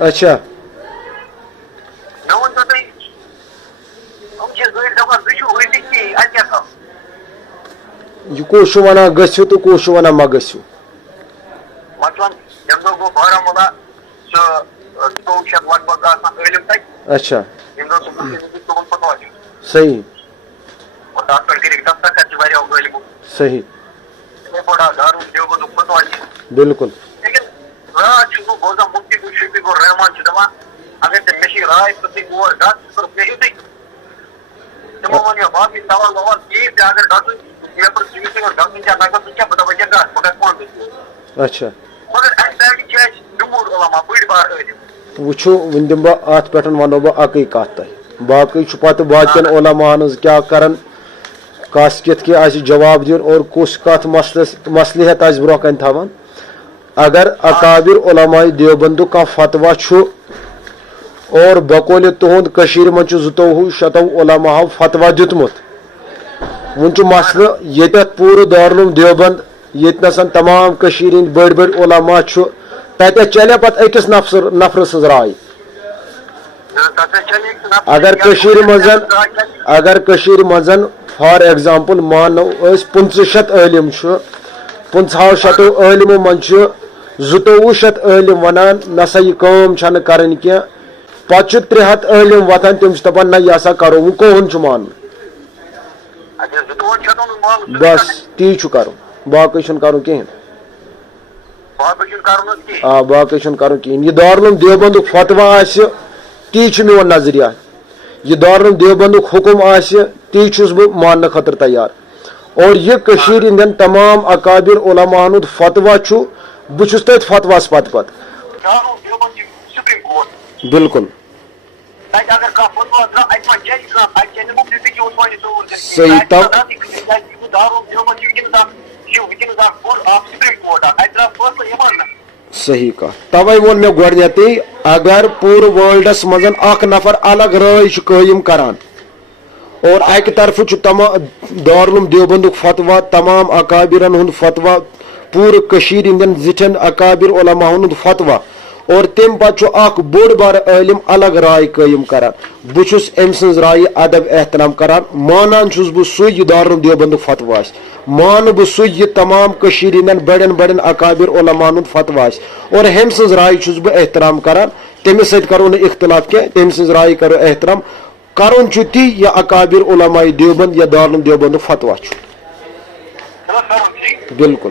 اچھا یہ کس ونان گھو تو کس ونان ما گھو اچھا صحیح صحیح بالکل اچھا وچھو ون دم بہ ات پہ ونو بہ اکی کت تہ باقی پتہ باقین علماءن کیا کرن کس کت کی آس جواب دین اور کس کت مصلحت آس برو کن تھوان اگر اکابر علماء دیوبند کا فتویٰ اور بقول تہد کشیر من زٕتووُہ شتوُہ علماء فتویٰ دیتمت ون مسئلہ یتھ پور دارالعلوم دیوبند یتنس تمام کشیر ہند بڑ بڑ علماء تتہ چلے پتہ أکس نفر سٕنٛز رائے اگر کشیر مزن فار ایگزامپل مانو 500 عالم 500 عالمو من 200 عالم ونان نسا یہ کام چھنہ کرن کی پتہ 300 عالم وتھان تم دپان نہ یہ ہسا کرو وہ کون مان بس تی کرو باقی چھ کرو کہین باقی چھ کرو کہین یہ دارالعلوم دیوبند فتویٰ آسہ تی میون نظریہ یہ دارالعلوم دیوبند حکم آسہ تی چھس بہ ماننے خاطر تیار اور یہ کشیر ہندین تمام اکابر علماء ہند فتویٰ بہ چھس تت فتویٰ پت بالکل صحیح صحیح کہا توے وون مے گۄڈنیتھٕے اگر پور ورلڈس مز اخ نفر الگ رائے قائم کران اور اکہ طرف دارالعلوم دیوبند فتویٰ تمام اکابرن ہند فتویٰ پور کشیر ہندین زٹھن اکابر علماء ہند فتویٰ اور تم پتہ اخ بوڑ بار عالم الگ رائے قائم کران بہس ام سن رائے ادب احترام کران مانان چھس بہ سُے یہ دارالعلوم دیوبند فتویٰ مان بہ سُے یہ تمام کشیر ہندین بڑین بڑین اکابر علماء ہند فتویٰ اور ہم سن رائے چھس بہ احترام کران تمس ست کرو نہ اختلاف کی تم سن رائے کرو احترام کرن تی یا اکابر علماء دیوبند یا دارالعلوم دیوبند فتویٰ بالکل